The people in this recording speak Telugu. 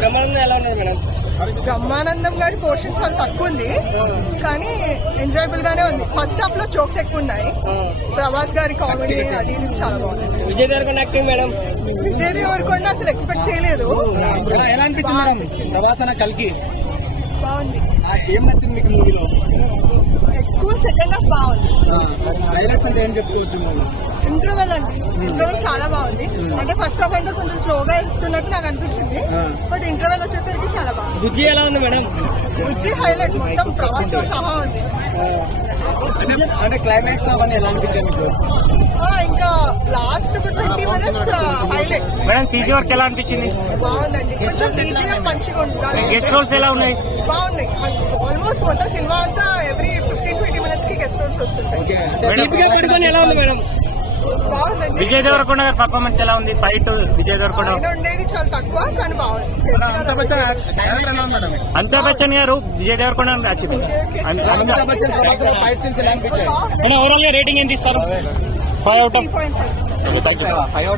బ్రహ్మానందం ఎలా ఉన్నారు మేడం? బ్రహ్మానందం గారి పోర్షన్ చాలా తక్కువ ఉంది, కానీ ఎంజాయబుల్ గానే ఉంది. ఫస్ట్ హాఫ్ లో జోక్స్ ఎక్కువ ఉన్నాయి. ప్రభాస్ గారి కామెడీ అది ఇది చాలా బాగుంది. Vijay Deverakonda acting madam? విజయ్ దేవరకొండ అసలు ఎక్స్పెక్ట్ చేయలేదు. ఎలా అనిపించింది మేడం ప్రభాస్ అన్న కల్కి? బాగుంది. ఏం నచ్చింది మీకు మూవీలో? ఎక్కువ సెకండ్ హాఫ్ బాగుంది. హైలైట్స్ అంటే ఏం చెప్పుకోవచ్చు? ఇంటర్వెల్ అండి, ఇంటర్వెల్ చాలా బాగుంది. అంటే ఫస్ట్ హాఫ్ అంటే కొంచెం స్లోగా వెళ్తున్నట్టు నాకు అనిపించింది, బట్ ఇంటర్వెల్ వచ్చేసరికి చాలా బాగుంది. విజయ్ ఎలా ఉంది మేడం? విజయ్ హైలైట్ మొత్తం ప్రభాస్ తో సహా ఉంది. అంటే క్లైమాక్స్ అవన్నీ ఎలా అనిపించాయి మీకు? ఇంకా లాస్ట్ ఒక 20 minutes highlight. Madam CG work ఎలా అనిపించింది? బాగుందండి, కొంచెం బీజిఎం మంచిగా ఉంటుంది. గెస్ట్ రోల్స్ ఎలా ఉన్నాయి? బాగున్నాయి. ఆల్మోస్ట్ మొత్తం సినిమా అంతా ఎవ్రీ 15-20 minutes కి గెస్ట్ రోల్స్ వస్తుంటాయి. దీపికా పడుకొని ఎలా ఉంది మేడం? బాగుందండి. విజయ్ దేవరకొండ గారి పర్ఫార్మెన్స్ ఎలా ఉంది? ఫైట్ విజయ్ దేవరకొండ ఆయన ఉండేది చాలా తక్కువ, కానీ బాగుంది. అమితాబ్ బచ్చన్ గారు విజయ్ దేవరకొండ నచ్చింది. ఓవరాల్ గా రేటింగ్ ఎంత ఇస్తారు? 5 out of 3.5. Thank you.